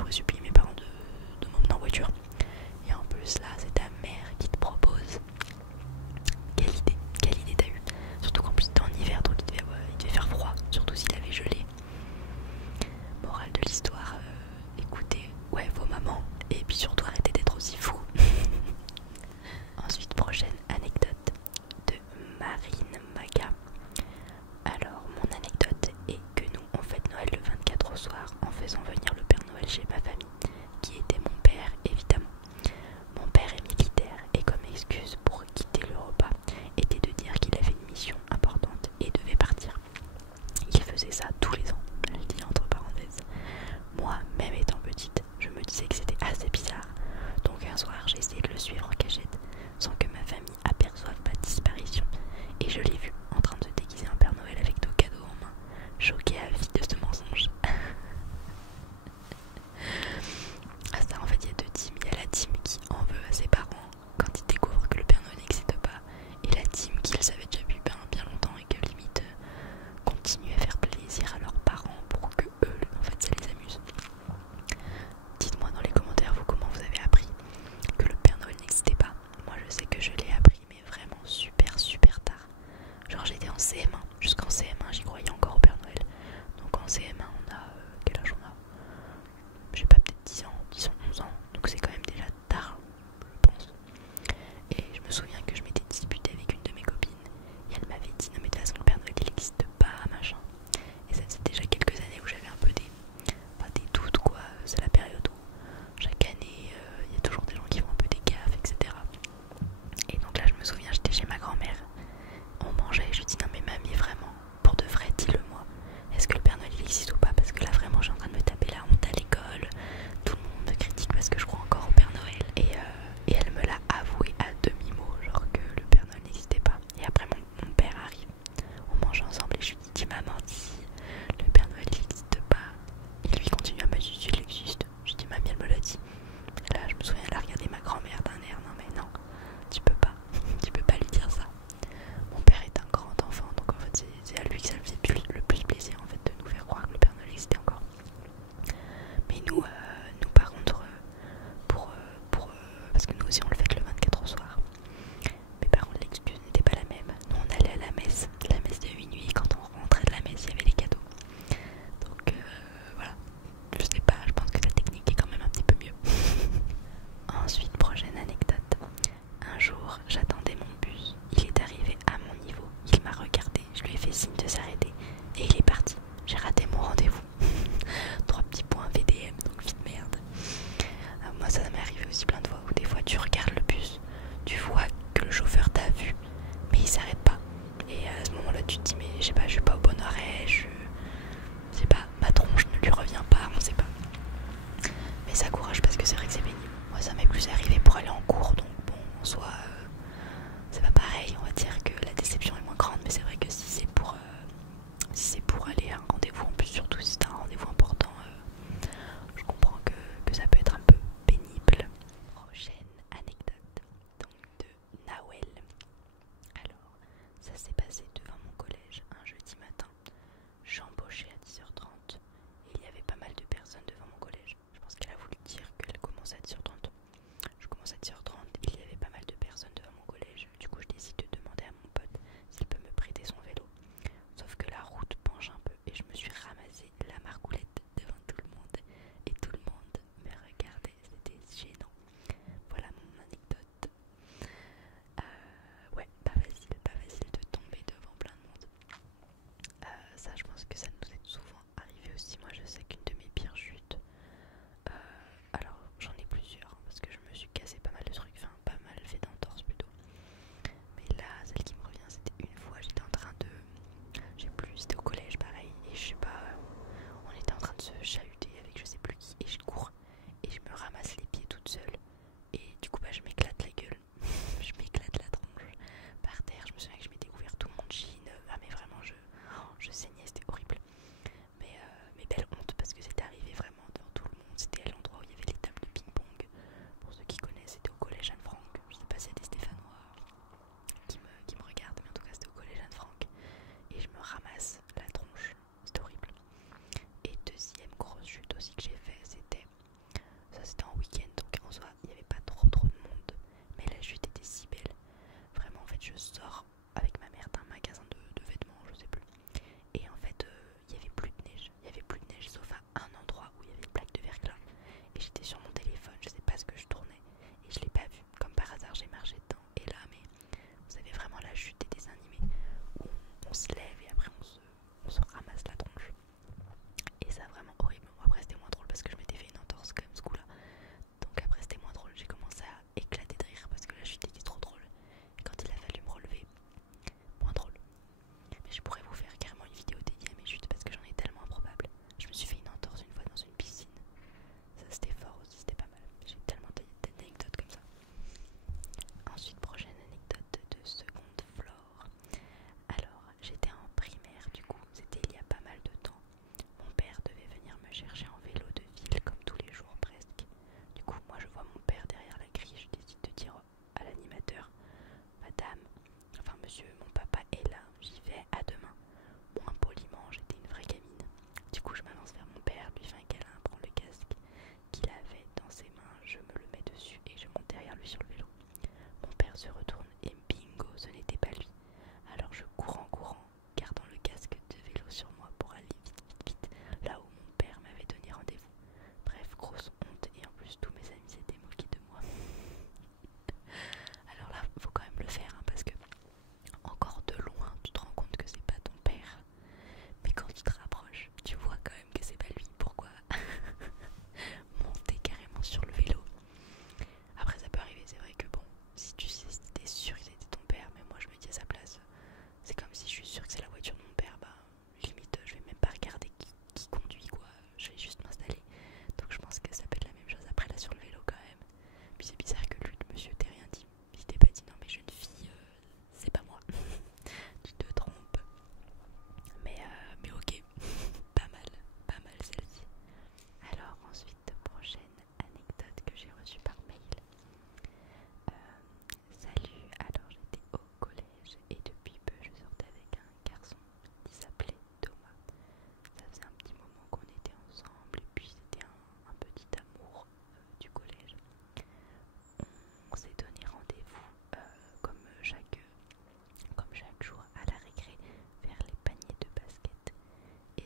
j'aurais supplié mes parents de m'emmener en voiture. Et en plus là c'est ta mère qui te propose. Quelle idée t'as eu. Surtout qu'en plus c'était en hiver donc il devait faire froid, surtout s'il avait gelé. Morale de l'histoire, écoutez, ouais, vos mamans, et puis surtout arrêtez d'être aussi fous. Ensuite, prochaine anecdote de Marine Maga. Alors, mon anecdote est que nous, on fête Noël le 24 au soir en faisant venir le Père Noël chez ma famille.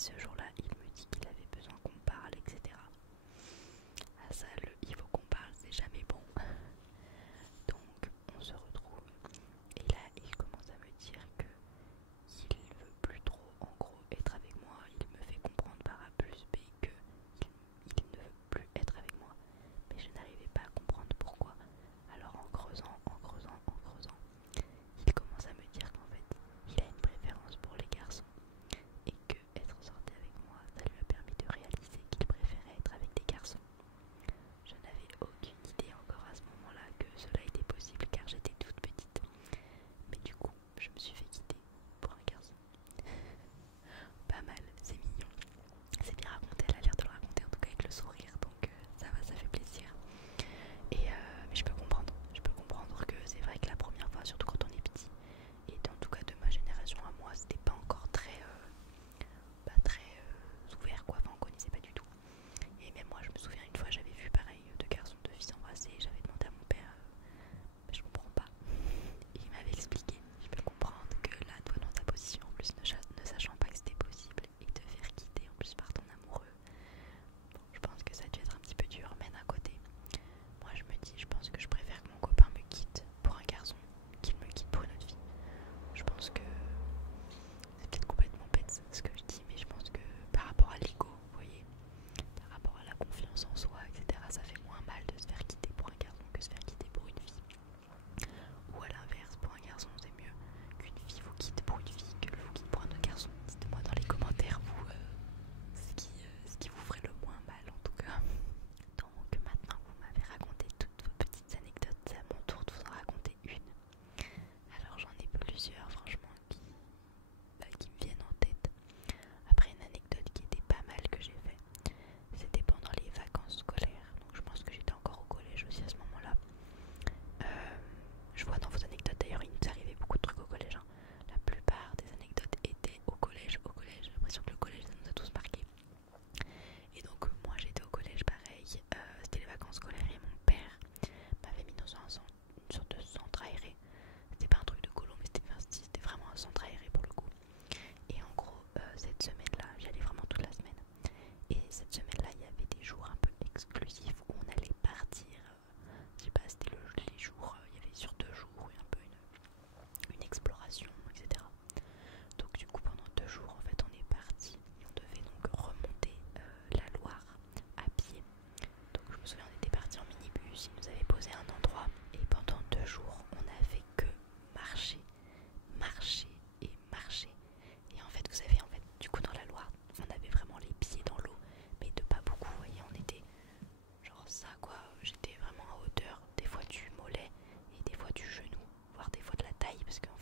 ce jour-là, il me dit qu'il avait besoin qu'on parle, etc. À ça, il faut qu'on parle, c'est jamais bon. Donc on se retrouve et là il commence à me dire que il veut plus trop en gros être avec moi. Il me fait comprendre par A plus B que il ne veut plus être avec moi. Mais je n'arrivais pas à comprendre pourquoi. Alors en creusant, il commence à me dire qu'en fait il a une préférence pour les garçons et que être sorti avec moi, ça lui a permis de réaliser qu'il préférait être avec des garçons. Je n'avais aucune idée encore à ce moment-là que cela était possible car j'étais toute petite. Mais du coup, je me suis fait quitter pour un garçon. Pas mal, c'est mignon. C'est bien raconté, elle a l'air de le raconter en tout cas avec le sourire, donc ça va, ça fait plaisir. Mais je peux comprendre que c'est vrai que la première fois, surtout quand on est petit, et en tout cas de ma génération à moi, c'était pas encore très ouvert quoi, enfin on connaissait pas du tout. Et même moi je me souviens une fois j'avais vu pareil deux garçons, deux filles s'embrasser, et j'avais demandé à mon père, je comprends pas. Et il m'avait expliqué, je peux comprendre que là toi dans ta position en plus ne sachant pas que c'était possible et te faire quitter en plus par ton amoureux, bon, je pense que ça a dû être un petit peu dur, mais d'un côté, moi je me dis je pense que je préfère que mon copain me quitte pour un garçon qu'il me quitte pour une autre fille. Je pense que c'est peut-être complètement bête ce que je dis, mais je pense que par rapport à l'ego, vous voyez, par rapport à la confiance en soi, etc., ça fait moins mal de se faire quitter pour un garçon que se faire quitter pour une fille. Ou à l'inverse, pour un garçon, c'est mieux qu'une fille vous quitte pour une fille que vous quitte pour un autre garçon. Dites-moi dans les commentaires, vous, ce qui vous ferait le moins mal en tout cas. Donc maintenant que vous m'avez raconté toutes vos petites anecdotes, c'est à mon tour de vous en raconter une. Alors j'en ai plusieurs franchement qui me viennent en tête. Après une anecdote qui était pas mal que j'ai fait, c'était pendant les vacances scolaires, donc je pense que j'étais encore au collège aussi à ce moment-là. Je vois dans vos anecdotes d'ailleurs il nous arrivait beaucoup de trucs au collège, hein. La plupart des anecdotes étaient au collège, j'ai l'impression que le collège ça nous a tous marqués. Et donc moi j'étais au collège pareil, c'était les vacances scolaires et mon père m'avait mis dans une sorte de centre aéré. C'était pas un truc de colo mais c'était vraiment un centre aéré pour le coup. Et en gros cette semaine là, j'y allais vraiment toute la semaine. Et cette semaine là il y avait des jours un peu exclusifs où on allait partir, je sais pas c'était les jours, il y avait sur 2 jours un peu une exploration etc. Donc du coup pendant 2 jours en fait on est parti et on devait donc remonter la Loire à pied. Donc je me souviens on était parti en minibus, ils nous avaient posé à un endroit et pendant 2 jours on n'a fait que marcher et marcher. Et en fait vous savez du coup dans la Loire on avait vraiment les pieds dans l'eau mais de pas beaucoup, vous voyez on était genre ça quoi, j'étais vraiment à hauteur des fois du mollet et des fois du genou, voire des fois de la taille parce qu'en